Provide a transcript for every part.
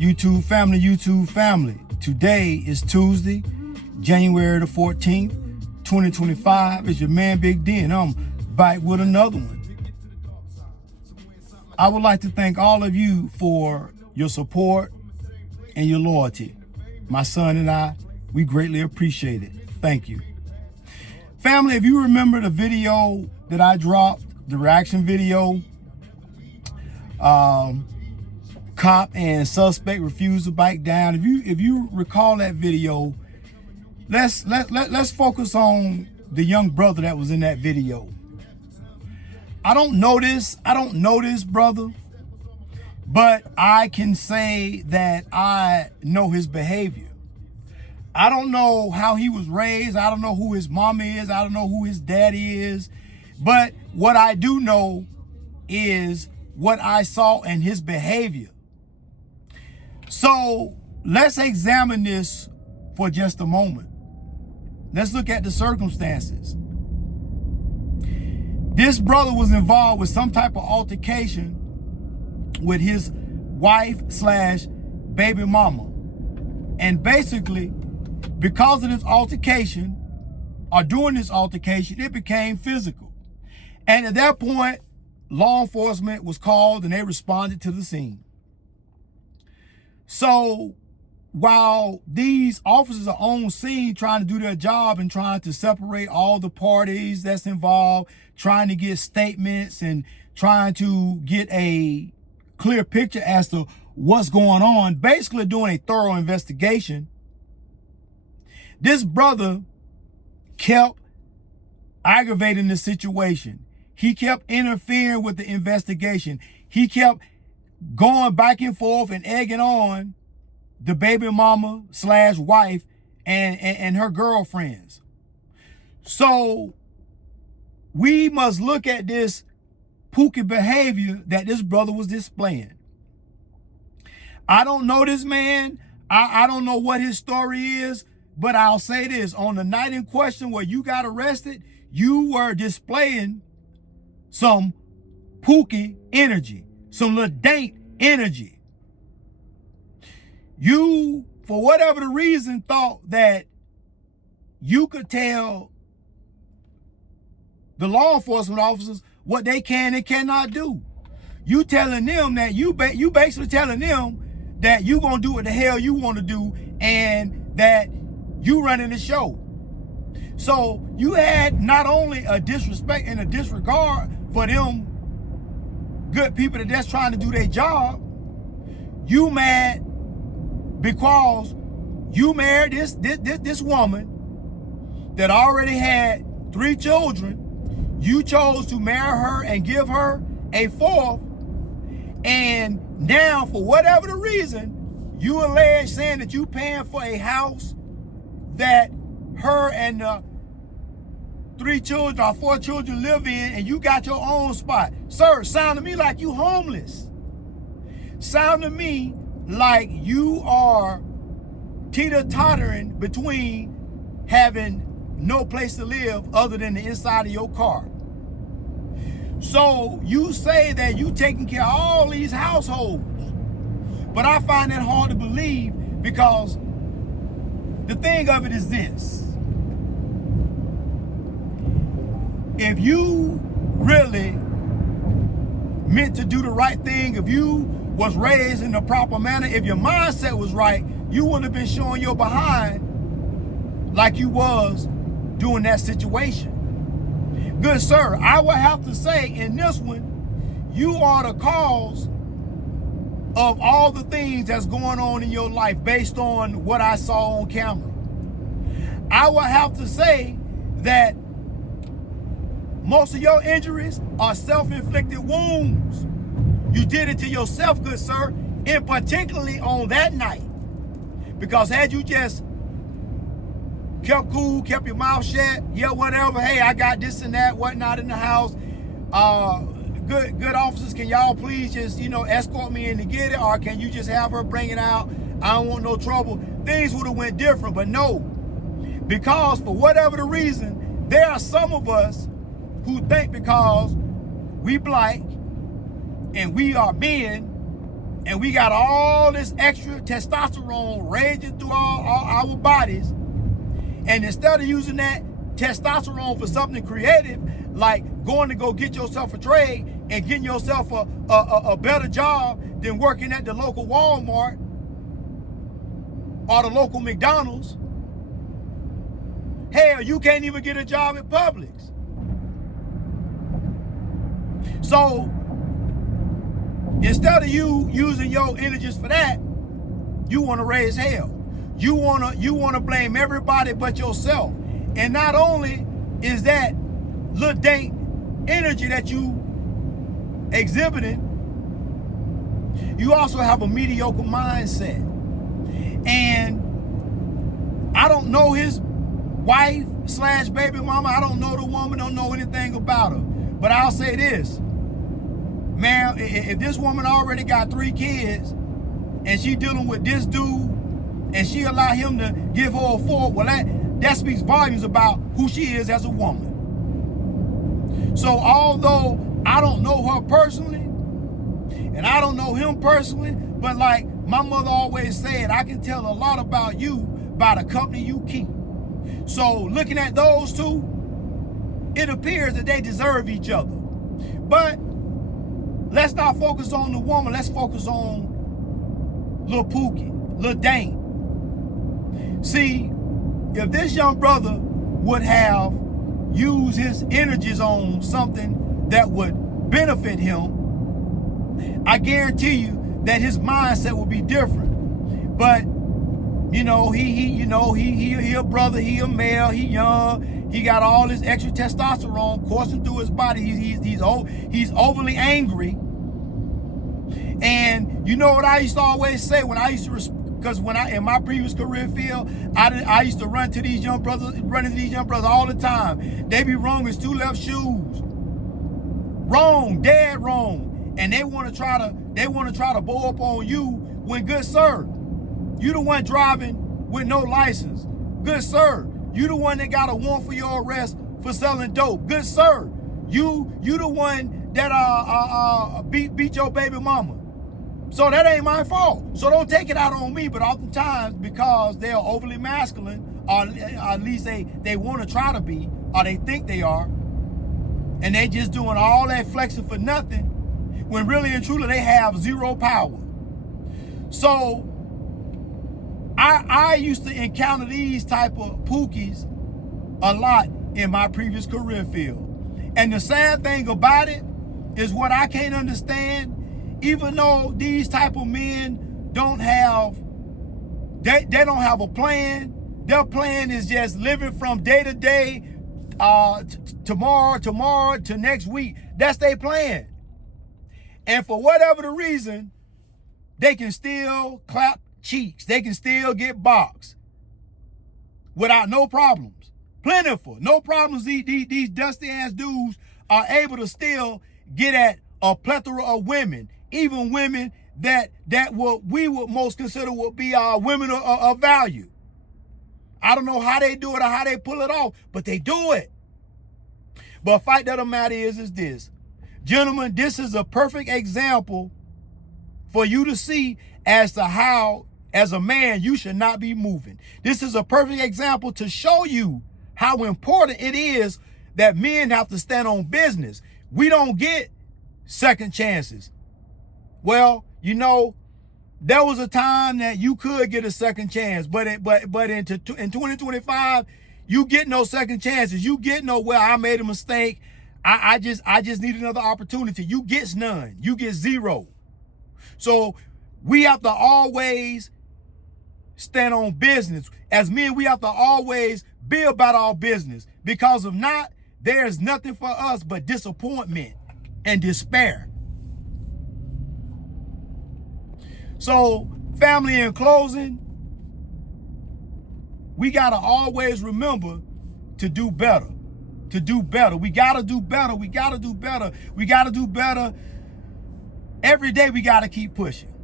YouTube family. Today is Tuesday, January the 14th, 2025. It's your man, Big D, and I'm back with another one. I would like to thank all of you for your support and your loyalty. My son and I, we greatly appreciate it. Thank you. Family, if you remember the video that I dropped, the reaction video, cop and suspect refuse to back down. If you recall that video, let's focus on the young brother that was in that video. I don't know this brother, but I can say that I know his behavior. I don't know how he was raised. I don't know who his mama is. I don't know who his daddy is. But what I do know is what I saw in his behavior. So let's examine this for just a moment. Let's look at the circumstances. This brother was involved with some type of altercation with his wife/baby mama. And basically, because of this altercation, or during this altercation, it became physical. And at that point, law enforcement was called and they responded to the scene. So while these officers are on scene trying to do their job and trying to separate all the parties that's involved, trying to get statements and trying to get a clear picture as to what's going on, basically doing a thorough investigation, this brother kept aggravating the situation. He kept interfering with the investigation. He kept going back and forth and egging on the baby mama/wife and her girlfriends. So we must look at this Pookie behavior that this brother was displaying. I don't know this man. I don't know what his story is, but I'll say this. On the night in question where you got arrested, you were displaying some Pookie energy, some little dank energy. You, for whatever the reason, thought that you could tell the law enforcement officers what they can and cannot do. You telling them that you basically telling them that you gonna do what the hell you want to do and that you running the show. So you had not only a disrespect and a disregard for them good people that's trying to do their job, you mad because you married this woman that already had 3 children. You chose to marry her and give her a 4th. And now, for whatever the reason, you allege saying that you paying for a house that her and the 3 children or 4 children live in, and you got your own spot. Sir, sound to me like you homeless. Sound to me like you are teeter-tottering between having no place to live other than the inside of your car. So you say that you taking care of all these households, but I find that hard to believe, because the thing of it is this: if you really meant to do the right thing, if you was raised in the proper manner, if your mindset was right, you wouldn't have been showing your behind like you was doing that situation. Good sir, I would have to say in this one, you are the cause of all the things that's going on in your life based on what I saw on camera. I would have to say that most of your injuries are self-inflicted wounds. You did it to yourself, good sir, and particularly on that night. Because had you just kept cool, kept your mouth shut, yeah, whatever, hey, I got this and that, whatnot in the house, good officers, can y'all please just, escort me in to get it, or can you just have her bring it out? I don't want no trouble. Things would have went different, but no. Because for whatever the reason, there are some of us who think because we black and we are men and we got all this extra testosterone raging through all our bodies. And instead of using that testosterone for something creative, like going to go get yourself a trade and getting yourself a better job than working at the local Walmart or the local McDonald's, hell, you can't even get a job at Publix. So instead of you using your energies for that, you want to raise hell. You want to blame everybody but yourself. And not only is that little dank energy that you exhibiting, you also have a mediocre mindset. And I don't know his wife / baby mama. I don't know the woman, don't know anything about her. But I'll say this, man, if this woman already got 3 kids and she dealing with this dude and she allow him to give her a 4th, well, that speaks volumes about who she is as a woman. So although I don't know her personally and I don't know him personally, but like my mother always said, I can tell a lot about you by the company you keep. So looking at those two, it appears that they deserve each other. But let's not focus on the woman. Let's focus on Lil Pookie, Lil Dane. See, if this young brother would have used his energies on something that would benefit him, I guarantee you that his mindset would be different. But he a brother, he a male, he young, he got all this extra testosterone coursing through his body. He's overly angry. And you know what I used to always say when I used to, because in my previous career field, I used to run into these young brothers all the time. They be wrong as 2 left shoes. Wrong, dead wrong. And they want to try to blow up on you when, good sir, you the one driving with no license. Good sir, you the one that got a warrant for your arrest for selling dope. Good sir, you the one that beat your baby mama. So that ain't my fault. So don't take it out on me. But oftentimes, because they're overly masculine, or at least they want to try to be, or they think they are, and they just doing all that flexing for nothing, when really and truly they have 0 power. So I used to encounter these type of pookies a lot in my previous career field. And the sad thing about it is what I can't understand, even though these type of men don't have a plan. Their plan is just living from day to day, tomorrow to next week. That's their plan. And for whatever the reason, they can still clap cheeks. They can still get boxed without no problems. Plentiful, no problems. These dusty ass dudes are able to still get at a plethora of women, even women that what we would most consider would be women of value. I don't know how they do it or how they pull it off, but they do it. But fact of the matter is this. Gentlemen, this is a perfect example for you to see as to how, as a man, you should not be moving. This is a perfect example to show you how important it is that men have to stand on business. We don't get second chances. Well, there was a time that you could get a second chance, but in 2025, you get no second chances. You get no, well, I made a mistake. I just need another opportunity. You get none. You get 0. So we have to always stand on business. As men, we have to always be about our business, because if not, there's nothing for us but disappointment and despair. So, family, in closing, we got to always remember to do better. To do better. We got to do better. We got to do better. We got to do better. Every day we got to keep pushing.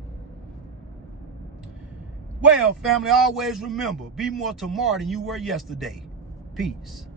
Well, family, always remember, be more tomorrow than you were yesterday. Peace.